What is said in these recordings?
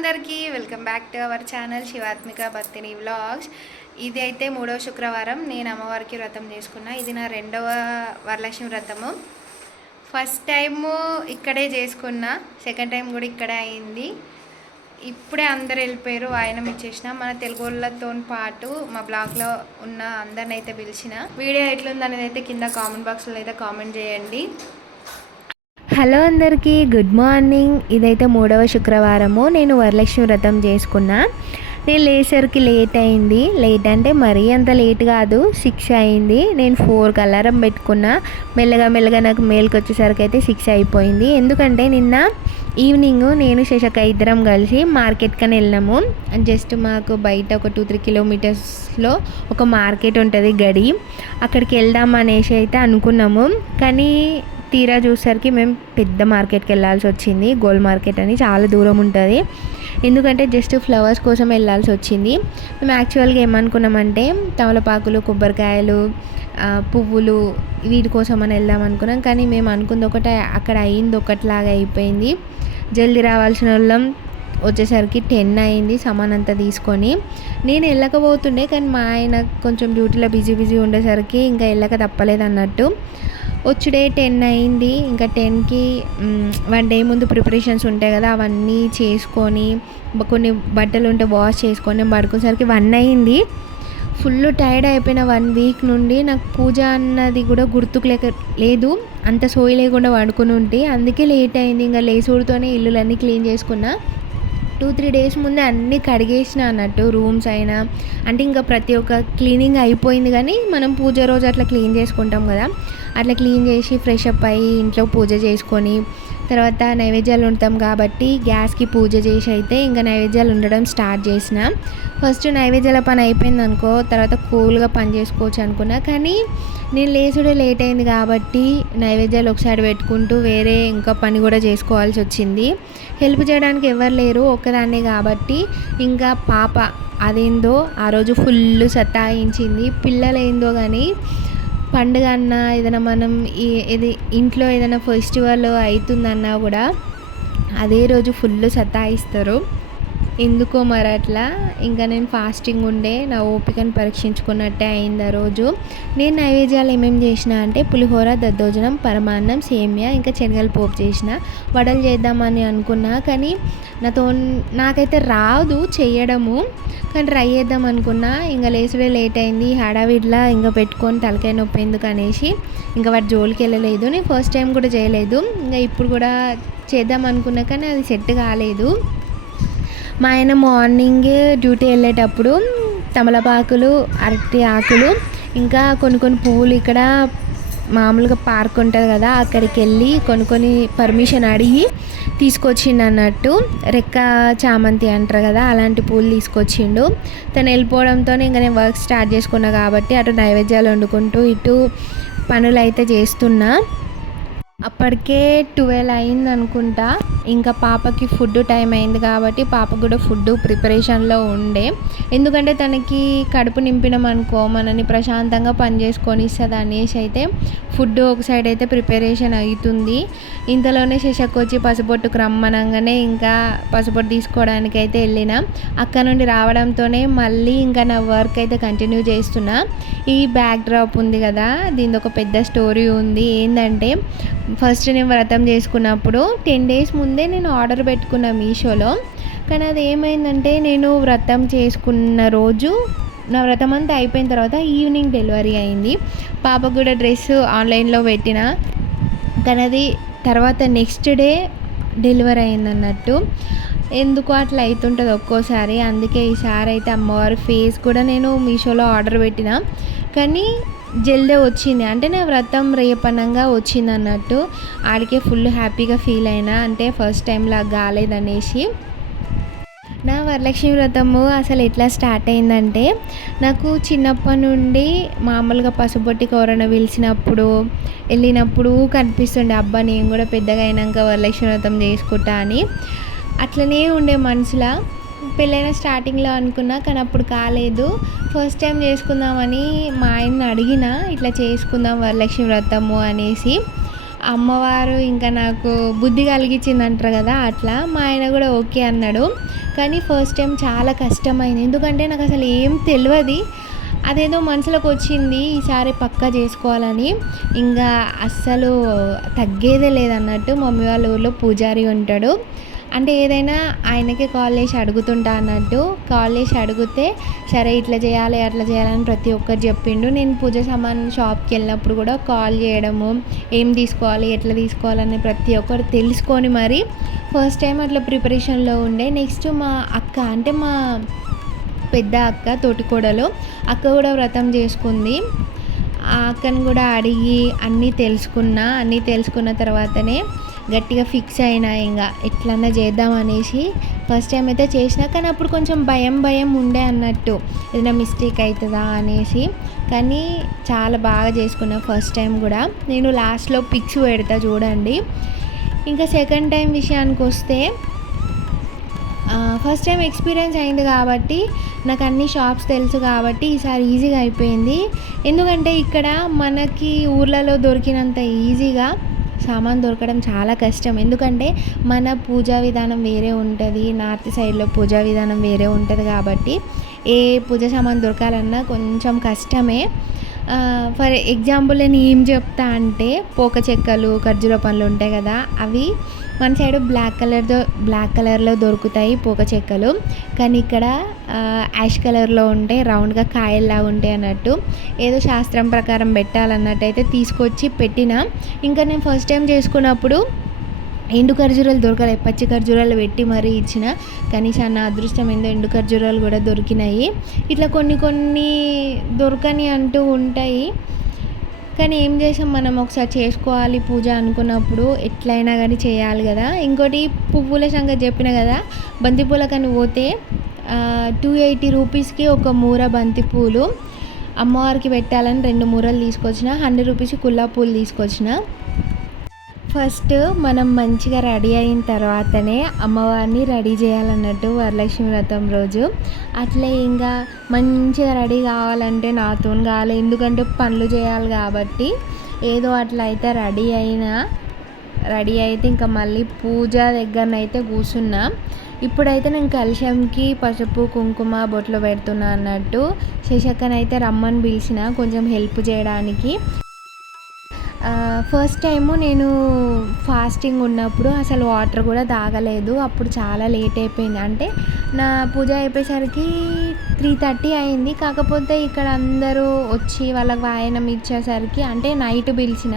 అందరికీ welcome back to our channel Shivatmika Bhaktini vlogs. ఇది అయితే మూడవ శుక్రవారం నేను అమ్మవారికి వ్రతం చేసుకున్నా. ఇది నా రెండవ వరలక్ష్మి వ్రతము. ఫస్ట్ టైము ఇక్కడే చేసుకున్నా సెకండ్ టైం కూడా ఇక్కడే అయింది. ఇప్పుడే అందరు వెళ్ళిపోయారు వాయనం ఇచ్చేసిన. మన తెలుగు వాళ్ళతో పాటు మా బ్లాగ్లో ఉన్న అందరిని అయితే పిలిచిన. వీడియో ఎట్లుందనేది అయితే కింద కామెంట్ బాక్స్లో అయితే కామెంట్ చేయండి. హలో అందరికీ గుడ్ మార్నింగ్. ఇదైతే మూడవ శుక్రవారము. నేను వరలక్ష్మి వ్రతం చేసుకున్నా. నేను లేసరికి లేట్ అయింది. లేట్ అంటే మరీ అంత లేట్ కాదు. సిక్స్ అయింది. నేను ఫోర్కి అలారం పెట్టుకున్నా. మెల్లగా మెల్లగా నాకు మేల్కి వచ్చేసరికి అయితే సిక్స్ అయిపోయింది. ఎందుకంటే నిన్న ఈవినింగ్ నేను శశక ఇద్దరం కలిసి మార్కెట్కని వెళ్ళినాము. జస్ట్ మాకు బయట ఒక టూ త్రీ కిలోమీటర్స్లో ఒక మార్కెట్ ఉంటుంది గడి. అక్కడికి వెళ్దాం అనేసి అయితే అనుకున్నాము. కానీ తీరా చూసరికి మేము పెద్ద మార్కెట్కి వెళ్ళాల్సి వచ్చింది. గోల్డ్ మార్కెట్ అని చాలా దూరం ఉంటుంది. ఎందుకంటే జస్ట్ ఫ్లవర్స్ కోసం వెళ్ళాల్సి వచ్చింది. మేము యాక్చువల్గా ఏమనుకున్నామంటే తమలపాకులు కొబ్బరికాయలు పువ్వులు వీటి కోసం అని వెళ్దాం అనుకున్నాం. కానీ మేము అనుకుంది ఒకటే అక్కడ అయింది ఒకటిలాగా అయిపోయింది. జల్దీ రావాల్సిన వాళ్ళం వచ్చేసరికి టెన్ అయింది సామాన్ అంతా తీసుకొని. నేను వెళ్ళకపోతుండే కానీ మా ఆయన కొంచెం డ్యూటీలో బిజీ బిజీ ఉండేసరికి ఇంకా వెళ్ళక తప్పలేదు అన్నట్టు. వచ్చుడే టెన్ అయింది. ఇంకా టెన్కి వన్ డే ముందు ప్రిపరేషన్స్ ఉంటాయి కదా అవన్నీ చేసుకొని కొన్ని బట్టలు ఉంటే వాష్ చేసుకొని పడుకునేసరికి వన్ అయింది. ఫుల్ టైర్డ్ అయిపోయిన వన్ వీక్ నుండి నాకు పూజ అన్నది కూడా గుర్తుకు లేక లేదు. అంత సోయి లేకుండా పడుకుని ఉంటే అందుకే లేట్ అయింది. ఇంకా లేచూడుతోనే ఇల్లులన్నీ క్లీన్ చేసుకున్నా. టూ త్రీ డేస్ ముందే అన్నీ కడిగేసిన అన్నట్టు రూమ్స్ అయినా. అంటే ఇంకా ప్రతి ఒక్క క్లీనింగ్ అయిపోయింది కానీ మనం పూజ రోజు అట్లా క్లీన్ చేసుకుంటాం కదా. అట్లా క్లీన్ చేసి ఫ్రెష్ అప్ అయ్యి ఇంట్లో పూజ చేసుకొని తర్వాత నైవేద్యాలు ఉంటాం కాబట్టి గ్యాస్కి పూజ చేసి అయితే ఇంకా నైవేద్యాలు ఉండడం స్టార్ట్ చేసిన. ఫస్ట్ నైవేద్యాల పని అయిపోయింది అనుకో తర్వాత కూల్గా పని చేసుకోవచ్చు అనుకున్నా. కానీ నేను లేచుడే లేట్ అయింది కాబట్టి నైవేద్యాలు ఒకసారి పెట్టుకుంటూ వేరే ఇంకా పని కూడా చేసుకోవాల్సి వచ్చింది. హెల్ప్ చేయడానికి ఎవరు లేరు ఒక్కదాన్నే కాబట్టి ఇంకా పాప అదేందో ఆ రోజు ఫుల్ సతాయించింది. పిల్లలు ఏందో కానీ పండుగ అన్నా ఏదైనా మనం ఈ ఇది ఇంట్లో ఏదైనా ఫెస్టివల్ అవుతుందన్నా కూడా అదే రోజు ఫుల్ సతాయిస్తారు. ఎందుకో మరి అట్లా? ఇంకా నేను ఫాస్టింగ్ ఉండే నా ఓపికను పరీక్షించుకున్నట్టే అయింది ఆ రోజు. నేను నైవేద్యాలు ఏమేమి చేసిన అంటే పులిహోర దద్దోజనం పరమాన్నం సేమియా ఇంకా శనగలు పోపు చేసిన. వడలు చేద్దామని అనుకున్నా కానీ నాతో నాకైతే రాదు చేయడము. కానీ ట్రై చేద్దాం అనుకున్నా. ఇంకా లేసుడే లేట్ అయింది. హడావిడిలా ఇంకా పెట్టుకొని తలకాయ నొప్పి ఎందుకు అనేసి ఇంకా వాటి జోలికి వెళ్ళలేదు. నేను ఫస్ట్ టైం కూడా చేయలేదు. ఇంకా ఇప్పుడు కూడా చేద్దాం అనుకున్నా కానీ అది సెట్ కాలేదు. మా ఆయన మార్నింగ్ డ్యూటీ వెళ్ళేటప్పుడు తమలపాకులు అరటి ఆకులు ఇంకా కొన్ని కొన్ని పువ్వులు ఇక్కడ మామూలుగా పార్క్ ఉంటుంది కదా అక్కడికి వెళ్ళి కొన్ని కొన్ని పర్మిషన్ అడిగి తీసుకొచ్చిండు అన్నట్టు రెక్క చామంతి అంటారు కదా అలాంటి పూలు తీసుకొచ్చిండు. తను వెళ్ళిపోవడంతో ఇంకా నేను వర్క్ స్టార్ట్ చేసుకున్నా కాబట్టి అటు నైవేద్యాలు వండుకుంటూ ఇటు పనులు అయితే చేస్తున్నా. అప్పటికే ట్వెల్వ్ అయింది అనుకుంటా ఇంకా పాపకి ఫుడ్ టైం అయింది కాబట్టి పాప కూడా ఫుడ్ ప్రిపరేషన్లో ఉండే. ఎందుకంటే తనకి కడుపు నింపినాం అనుకో మనని ప్రశాంతంగా పని చేసుకొని ఇస్తుంది అనేసి అయితే ఫుడ్ ఒక సైడ్ అయితే ప్రిపరేషన్ అవుతుంది ఇంతలోనే శశక్ వచ్చి పసుపొట్టుకు రమ్మనంగానే ఇంకా పసుపొట్టు తీసుకోవడానికి అయితే వెళ్ళిన. అక్కడ నుండి రావడంతోనే మళ్ళీ ఇంకా నా వర్క్ అయితే కంటిన్యూ చేస్తున్నా. ఈ బ్యాక్ డ్రాప్ ఉంది కదా దీని ఒక పెద్ద స్టోరీ ఉంది. ఏంటంటే ఫస్ట్ నేను వ్రతం చేసుకున్నప్పుడు టెన్ డేస్ ముందే నేను ఆర్డర్ పెట్టుకున్నా మీషోలో. కానీ అది ఏమైందంటే నేను వ్రతం చేసుకున్న రోజు నా వ్రతం అంతా అయిపోయిన తర్వాత ఈవినింగ్ డెలివరీ అయింది. పాపకు కూడా డ్రెస్ ఆన్లైన్లో పెట్టిన. కానీ అది తర్వాత నెక్స్ట్ డే డెలివరీ అయింది అన్నట్టు ఎందుకు అట్లా అవుతుంటుంది ఒక్కోసారి. అందుకే ఈసారి అయితే అమ్మవారి ఫేస్ కూడా నేను మీషోలో ఆర్డర్ పెట్టిన. కానీ జల్దే వచ్చింది. అంటే నా వ్రతం రేపనంగా వచ్చింది అన్నట్టు ఆడికే ఫుల్ హ్యాపీగా ఫీల్ అయినా. అంటే ఫస్ట్ టైంలా కాలేదనేసి నా వరలక్ష్మి వ్రతము అసలు ఎట్లా స్టార్ట్ అయిందంటే నాకు చిన్నప్పటి నుండి మామూలుగా పసుపొట్టి కౌరణ పిలిచినప్పుడు వెళ్ళినప్పుడు కనిపిస్తుండే అబ్బా నేను కూడా పెద్దగా అయినాక వరలక్ష్మి వ్రతం చేసుకుంటా అని. అట్లనే ఉండే మనసులో పెళ్ళైన స్టార్టింగ్లో అనుకున్నా కానీ అప్పుడు కాలేదు. ఫస్ట్ టైం చేసుకుందామని మా ఆయన్ని అడిగిన ఇట్లా చేసుకుందాం వరలక్ష్మి వ్రతము అనేసి. అమ్మవారు ఇంకా నాకు బుద్ధి కలిగించింది అంటారు కదా అట్లా. మా ఆయన కూడా ఓకే అన్నాడు. కానీ ఫస్ట్ టైం చాలా కష్టమైంది. ఎందుకంటే నాకు అసలు ఏం తెలియదు అదేదో మనసులోకి వచ్చింది ఈసారి పక్కా చేసుకోవాలని. ఇంకా అస్సలు తగ్గేదే లేదన్నట్టు మమ్మీ వాళ్ళ ఊర్లో పూజారి ఉంటాడు. అంటే ఏదైనా ఆయనకే కాల్ చేసి అడుగుతుంటా అన్నట్టు కాల్ చేసి అడిగితే సరే ఇట్లా చేయాలి అట్లా చేయాలని ప్రతి ఒక్కరు చెప్పిండు. నేను పూజ సామాన్ షాప్కి వెళ్ళినప్పుడు కూడా కాల్ చేయడము ఏం తీసుకోవాలి ఎట్లా తీసుకోవాలని ప్రతి ఒక్కరు తెలుసుకొని మరి ఫస్ట్ టైం అట్లా ప్రిపరేషన్లో ఉండే నెక్స్ట్ మా అక్క అంటే మా పెద్ద అక్క తోటికోడలు అక్క కూడా వ్రతం చేసుకుంది. ఆ అక్కను కూడా అడిగి అన్నీ తెలుసుకున్నా అన్నీ తెలుసుకున్న తర్వాతనే గట్టిగా ఫిక్స్ అయినా ఇంకా ఎట్లన్నా చేద్దాం అనేసి ఫస్ట్ టైం అయితే చేసిన కానీ అప్పుడు కొంచెం భయం భయం ఉండే అన్నట్టు. ఏదైనా మిస్టేక్ అవుతుందా అనేసి. కానీ చాలా బాగా చేసుకున్నా ఫస్ట్ టైం కూడా. నేను లాస్ట్లో పిక్స్ పెడతా చూడండి. ఇంకా సెకండ్ టైం విషయానికి వస్తే ఫస్ట్ టైం ఎక్స్పీరియన్స్ అయింది కాబట్టి నాకు అన్ని షాప్స్ తెలుసు కాబట్టి ఈసారి ఈజీగా అయిపోయింది. ఎందుకంటే ఇక్కడ మనకి ఊర్లలో దొరికినంత ఈజీగా సామాన్ దొరకడం చాలా కష్టం. ఎందుకంటే మన పూజా విధానం వేరే ఉంటుంది. నార్త్ సైడ్లో పూజా విధానం వేరే ఉంటుంది కాబట్టి ఏ పూజ సామాన్ దొరకాలన్నా కొంచెం కష్టమే. ఫర్ ఎగ్జాంపుల్ నేను ఏం చెప్తా అంటే పోక చెక్కలు ఖర్జూర పండ్లు ఉంటాయి కదా అవి మన సైడ్ బ్లాక్ కలర్తో బ్లాక్ కలర్లో దొరుకుతాయి పోక చెక్కలు. కానీ ఇక్కడ యాష్ కలర్లో ఉంటాయి రౌండ్గా కాయల్లా ఉంటాయి అన్నట్టు. ఏదో శాస్త్రం ప్రకారం పెట్టాలన్నట్టు అయితే తీసుకొచ్చి పెట్టిన. ఇంకా నేను ఫస్ట్ టైం చేసుకున్నప్పుడు ఎండు ఖర్జూరాలు దొరకలే. పచ్చి ఖర్జూరాలు పెట్టి మరీ ఇచ్చిన. కనీసం నా అదృష్టం ఏందో ఎండు ఖర్జూరాలు కూడా దొరికినాయి. ఇట్లా కొన్ని కొన్ని దొరకని అంటూ ఉంటాయి. కానీ ఏం చేసాం మనం? ఒకసారి చేసుకోవాలి పూజ అనుకున్నప్పుడు ఎట్లయినా కానీ చేయాలి కదా. ఇంకోటి పువ్వుల సంగతి చెప్పిన కదా. బంతిపూల కానీ పోతే టూ ఎయిటీ రూపీస్కి ఒక మూర బంతిపూలు అమ్మవారికి పెట్టాలని రెండు మూరలు తీసుకొచ్చిన. హండ్రెడ్ రూపీస్కి కుల్లా పూలు తీసుకొచ్చిన. ఫస్ట్ మనం మంచిగా రెడీ అయిన తర్వాతనే అమ్మవారిని రెడీ చేయాలన్నట్టు వరలక్ష్మి వ్రతం రోజు. అట్లే ఇంకా మంచిగా రెడీ కావాలంటే నాతో కావాలి ఎందుకంటే పనులు చేయాలి కాబట్టి. ఏదో అట్లా అయితే రెడీ అయినా రెడీ అయితే ఇంకా మళ్ళీ పూజ దగ్గరనైతే కూర్చున్నా. ఇప్పుడైతే నేను కలశంకి పసుపు కుంకుమ బొట్లు పెడుతున్నా అన్నట్టు. శశక్కనైతే రమ్మని పిలిచిన కొంచెం హెల్ప్ చేయడానికి. ఫస్ట్ టైము నేను ఫాస్టింగ్ ఉన్నప్పుడు అసలు వాటర్ కూడా తాగలేదు. అప్పుడు చాలా లేట్ అయిపోయింది. అంటే నా పూజ అయిపోయేసరికి త్రీ థర్టీ అయింది. కాకపోతే ఇక్కడ అందరూ వచ్చి వాళ్ళకి వాయనం ఇచ్చేసరికి అంటే నైట్ పిలిచిన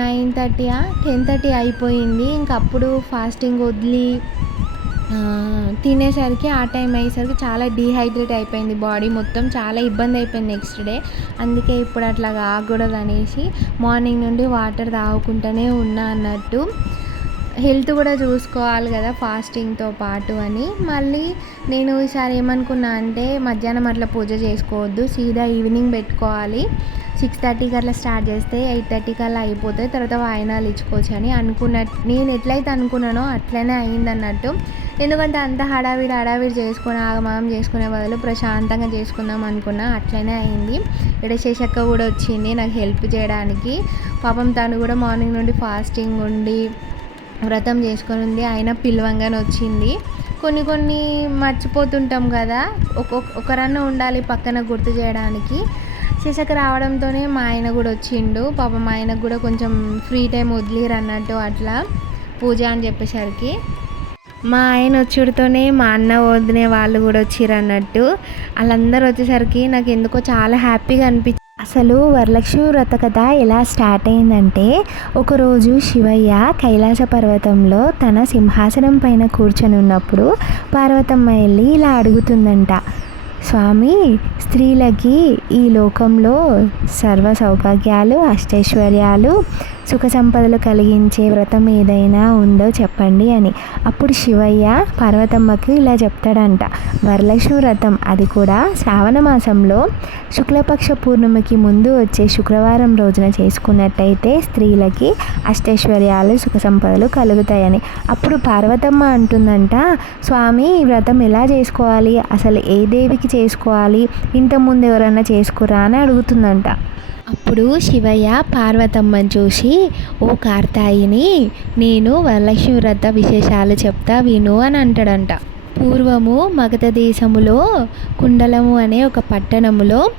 నైన్ థర్టీయా టెన్ థర్టీ అయిపోయింది. ఇంకప్పుడు ఫాస్టింగ్ వదిలి తినేసరికి ఆ టైం అయ్యేసరికి చాలా డీహైడ్రేట్ అయిపోయింది బాడీ మొత్తం చాలా ఇబ్బంది అయిపోయింది నెక్స్ట్ డే. అందుకే ఇప్పుడు అట్లా కాకూడదు అనేసి మార్నింగ్ నుండి వాటర్ తాగుకుంటూనే ఉన్నా అన్నట్టు. హెల్త్ కూడా చూసుకోవాలి కదా ఫాస్టింగ్తో పాటు అని. మళ్ళీ నేను ఈసారి ఏమనుకున్నా అంటే మధ్యాహ్నం అట్లా పూజ చేసుకోవద్దు సీదా ఈవినింగ్ పెట్టుకోవాలి. సిక్స్ థర్టీకి అట్లా స్టార్ట్ చేస్తే ఎయిట్ థర్టీకి అలా అయిపోతే తర్వాత వాయినాలు ఇచ్చుకోవచ్చు అని అనుకున్న నేను ఎట్లయితే అనుకున్నానో అట్లనే అయింది అన్నట్టు ఎందుకంటే అంత హడావిడి హడావిడి చేసుకుని ఆగమాగం చేసుకునే బదులు ప్రశాంతంగా చేసుకుందాం అనుకున్నా అట్లనే అయింది. ఇక్కడ శేషక్క కూడా వచ్చింది నాకు హెల్ప్ చేయడానికి. పాపం తను కూడా మార్నింగ్ నుండి ఫాస్టింగ్ ఉండి వ్రతం చేసుకొని ఉంది ఆయన పిలవంగానే వచ్చింది కొన్ని కొన్ని మర్చిపోతుంటాం కదా. ఒక్కొక్క ఒకరన్నా ఉండాలి పక్కన గుర్తు చేయడానికి. శశక రావడంతోనే మా ఆయన కూడా వచ్చిండు. పాపం మా ఆయనకు కూడా కొంచెం ఫ్రీ టైం వదిలేరు అన్నట్టు అట్లా పూజ అని చెప్పేసరికి. మా ఆయన వచ్చుడితోనే మా అన్న వదినే వాళ్ళు కూడా వచ్చిర్రు అన్నట్టు వాళ్ళందరూ వచ్చేసరికి నాకు ఎందుకో చాలా హ్యాపీగా అనిపించింది అసలు వరలక్ష్మి వ్రత కథ ఎలా స్టార్ట్ అయిందంటే ఒకరోజు శివయ్య కైలాస పర్వతంలో తన సింహాసనం పైన కూర్చొని ఉన్నప్పుడు పార్వతమ్మ వెళ్ళి ఇలా అడుగుతుందంట స్వామి స్త్రీలకి ఈ లోకంలో సర్వ సౌభాగ్యాలు అష్టైశ్వర్యాలు సుఖ సంపదలు కలిగించే వ్రతం ఏదైనా ఉందో చెప్పండి అని. అప్పుడు శివయ్య పార్వతమ్మకు ఇలా చెప్తాడంట. వరలక్ష్మి వ్రతం అది కూడా శ్రావణ మాసంలో శుక్లపక్ష పూర్ణిమకి ముందు వచ్చే శుక్రవారం రోజున చేసుకున్నట్టయితే స్త్రీలకి అష్టైశ్వర్యాలు సుఖ సంపదలు కలుగుతాయని. అప్పుడు పార్వతమ్మ అంటుందంట స్వామి ఈ వ్రతం ఎలా చేసుకోవాలి? అసలు ఏ దేవికి చేసుకోవాలి? ఇంతకుముందు ఎవరన్నా చేసుకురా అని అడుగుతుందంట. అప్పుడు శివయ్య పార్వతమ్మని చూసి ఓ కార్తాయిని నేను వరలక్ష్మి వ్రత విశేషాలు చెప్తా విను అని అంటాడంట. పూర్వము మగధ దేశములో కుండలము అనే ఒక పట్టణములో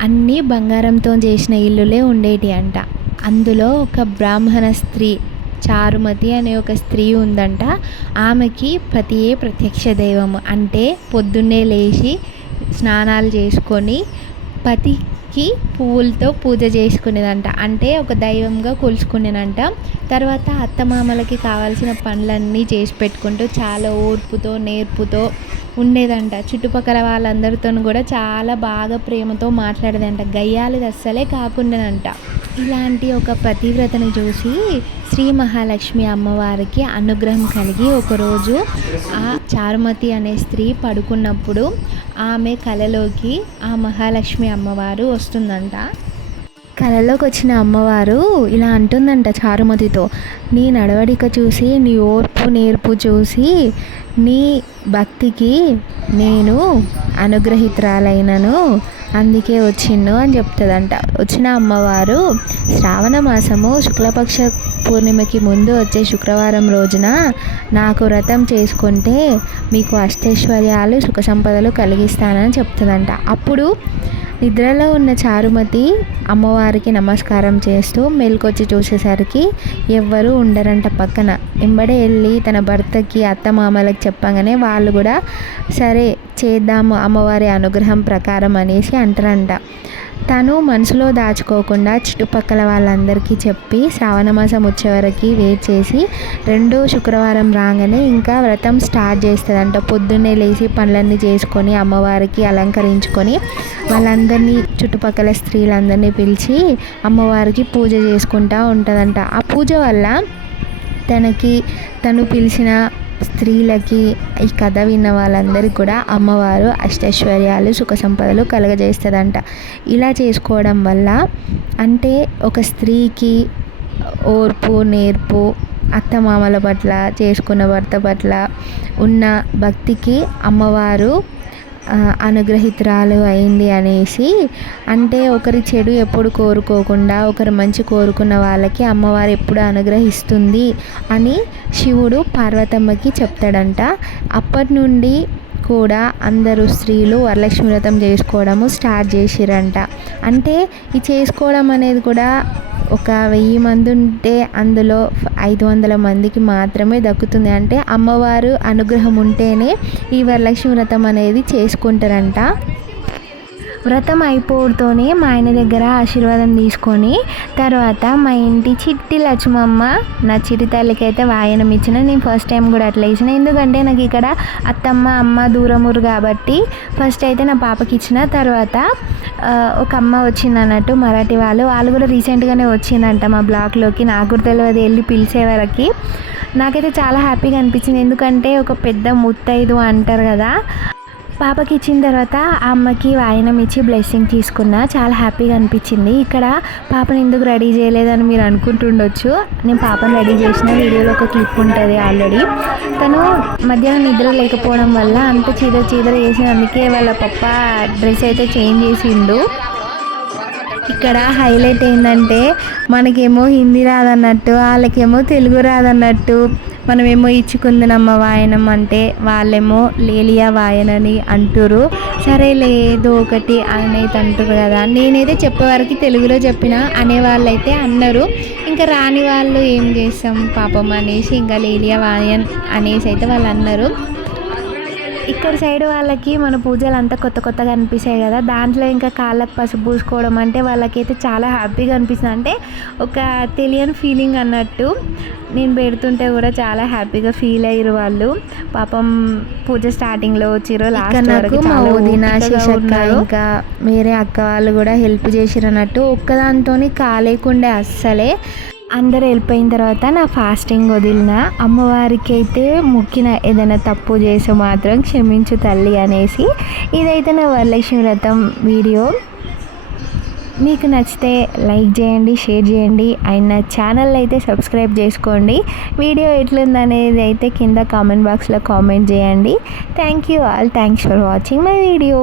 అన్నీ బంగారంతో చేసిన ఇల్లులే ఉండేటి అంట. అందులో ఒక బ్రాహ్మణ స్త్రీ చారుమతి అనే ఒక స్త్రీ ఉందంట. ఆమెకి పతియే ప్రత్యక్ష దైవము. అంటే పొద్దున్నే లేచి స్నానాలు చేసుకొని పతి కి పువ్వులతో పూజ చేసుకునేదంట. అంటే ఒక దైవంగా కొలుసుకునేదంట తర్వాత అత్తమామలకి కావాల్సిన పనులన్నీ చేసి పెట్టుకుంటూ చాలా ఓర్పుతో నేర్పుతో ఉండేదంట. చుట్టుపక్కల వాళ్ళందరితో కూడా చాలా బాగా ప్రేమతో మాట్లాడేదంట. గయ్యాలిది అస్సలే కాకుండానంట. ఇలాంటి ఒక పతివ్రతను చూసి శ్రీ మహాలక్ష్మి అమ్మవారికి అనుగ్రహం కలిగి ఒకరోజు ఆ చారుమతి అనే స్త్రీ పడుకున్నప్పుడు ఆమె కలలోకి ఆ మహాలక్ష్మి అమ్మవారు వస్తుందంట. కలలోకి వచ్చిన అమ్మవారు ఇలా అంటుందంట చారుమతితో నీ నడవడిక చూసి నీ ఓర్పు నేర్పు చూసి నీ భక్తికి నేను అనుగ్రహితురాలైనను అందుకే వచ్చిండు అని చెప్తుందంట. వచ్చిన అమ్మవారు శ్రావణ మాసము శుక్లపక్ష పూర్ణిమకి ముందు వచ్చే శుక్రవారం రోజున నాకు వ్రతం చేసుకుంటే మీకు అష్టైశ్వర్యాలు సుఖ సంపదలు కలిగిస్తానని చెప్తుందంట. అప్పుడు నిద్రలో ఉన్న చారుమతి అమ్మవారికి నమస్కారం చేస్తూ మెల్కొచ్చి చూసేసరికి ఎవ్వరూ ఉండరంట పక్కన. ఎంబడే వెళ్ళి తన భర్తకి అత్తమామలకు చెప్పగానే వాళ్ళు కూడా సరే చేద్దాము అమ్మవారి అనుగ్రహం ప్రకారం అనేసి అంటారంట. తను మనసులో దాచుకోకుండా చుట్టుపక్కల వాళ్ళందరికీ చెప్పి శ్రావణ మాసం వచ్చే వరకు వెయిట్ చేసి రెండో శుక్రవారం రాగానే ఇంకా వ్రతం స్టార్ట్ చేస్తుందంట. పొద్దున్నే లేచి పనులన్నీ చేసుకొని అమ్మవారికి అలంకరించుకొని వాళ్ళందరినీ చుట్టుపక్కల స్త్రీలందరినీ పిలిచి అమ్మవారికి పూజ చేసుకుంటూ ఉంటుందంట. ఆ పూజ వల్ల తనకి తను పిలిచిన స్త్రీలకి ఈ కథ విన్న వాళ్ళందరికీ కూడా అమ్మవారు అష్టైశ్వర్యాలు సుఖ సంపదలు కలగజేస్తుందంట. ఇలా చేసుకోవడం వల్ల అంటే ఒక స్త్రీకి ఓర్పు నేర్పు అత్తమామల పట్ల చేసుకున్న భర్త పట్ల ఉన్న భక్తికి అమ్మవారు అనుగ్రహితురాలు అయింది అనేసి అంటే ఒకరి చెడు ఎప్పుడు కోరుకోకుండా ఒకరు మంచి కోరుకున్న వాళ్ళకి అమ్మవారు ఎప్పుడు అనుగ్రహిస్తుంది అని శివుడు పార్వతమ్మకి చెప్తాడంట. అప్పటి నుండి కూడా అందరూ స్త్రీలు వరలక్ష్మి వ్రతం చేసుకోవడము స్టార్ట్ చేసిరంట. అంటే ఈ చేసుకోవడం అనేది కూడా ఒక వెయ్యి మంది ఉంటే అందులో ఐదు వందల మందికి మాత్రమే దక్కుతుంది. అంటే అమ్మవారు అనుగ్రహం ఉంటేనే ఈ వరలక్ష్మి వ్రతం అనేది చేసుకుంటారంట. వ్రతం అయిపోవడంతోనే మా ఆయన దగ్గర ఆశీర్వాదం తీసుకొని తర్వాత మా ఇంటి చిట్టి లక్ష్మమ్మ నా చిట్టి అయితే వాయనం ఇచ్చిన. నేను ఫస్ట్ టైం కూడా అట్లా ఇచ్చిన ఎందుకంటే నాకు ఇక్కడ అత్తమ్మ అమ్మ దూరమురు కాబట్టి ఫస్ట్ అయితే నా పాపకి ఇచ్చిన. తర్వాత ఒక అమ్మ వచ్చింది అన్నట్టు మరాఠీ వాళ్ళు. వాళ్ళు కూడా రీసెంట్గానే వచ్చిందంట మా బ్లాక్లోకి నాకు కూడా తెలియదు వెళ్ళి పిలిచే వరకు. నాకైతే చాలా హ్యాపీగా అనిపించింది. ఎందుకంటే ఒక పెద్ద ముత్తైదు అంటారు కదా పాపకి ఇచ్చిన తర్వాత ఆ అమ్మకి వాయనం ఇచ్చి బ్లెస్సింగ్ తీసుకున్నా చాలా హ్యాపీగా అనిపించింది. ఇక్కడ పాపను ఎందుకు రెడీ చేయలేదని మీరు అనుకుంటుండొచ్చు. నేను పాపని రెడీ చేసిన వీడియోలో ఒక క్లిప్ ఉంటుంది ఆల్రెడీ తను మధ్యాహ్నం నిద్ర లేకపోవడం వల్ల అంత చీర చీదర చేసి అందుకే వాళ్ళ పప్ప డ్రెస్ అయితే చేంజ్ చేసిండు. ఇక్కడ హైలైట్ ఏంటంటే మనకేమో హిందీ రాదన్నట్టు వాళ్ళకేమో తెలుగు రాదన్నట్టు మనమేమో ఇచ్చుకుందనమ్మ వాయనం అంటే వాళ్ళేమో లేలియా వాయనని అంటురు సరే లేదు ఒకటి అనేది అంటారు కదా. నేనైతే చెప్పే వరకు తెలుగులో చెప్పిన అనేవాళ్ళు అయితే అన్నారు. ఇంకా రాని వాళ్ళు ఏం చేస్తాం పాపం అనేసి ఇంకా లేలియా వాయన్ అనేసి అయితే వాళ్ళు అన్నారు ఇక్కడ సైడ్ వాళ్ళకి మన పూజలు అంతా కొత్త కొత్తగా అనిపిస్తాయి కదా. దాంట్లో ఇంకా కాళ్ళకి పసుపు పూసుకోవడం అంటే వాళ్ళకైతే చాలా హ్యాపీగా అనిపిస్తుంది. అంటే ఒక తెలియని ఫీలింగ్ అన్నట్టు నేను పెడుతుంటే కూడా చాలా హ్యాపీగా ఫీల్ అయ్యారు వాళ్ళు. పాపం పూజ స్టార్టింగ్లో వచ్చిర్రు లాస్ట్ వరకు మా వదిన. ఇంకా వేరే అక్క వాళ్ళు కూడా హెల్ప్ చేసిరు అన్నట్టు. ఒక్కదాంతో కాలేకుండే అస్సలే. అందరు వెళ్ళిపోయిన తర్వాత నా ఫాస్టింగ్ వదిలిన అమ్మవారికి అయితే మొక్కిన ఏదైనా తప్పు చేసి మాత్రం క్షమించు తల్లి అనేసి ఇదైతే నా వరలక్ష్మి వ్రతం వీడియో. మీకు నచ్చితే లైక్ చేయండి షేర్ చేయండి అండ్ నా ఛానల్ అయితే సబ్స్క్రైబ్ చేసుకోండి. వీడియో ఎట్లుందనేది అయితే కింద కామెంట్ బాక్స్లో కామెంట్ చేయండి. Thank you all. Thanks for watching my video.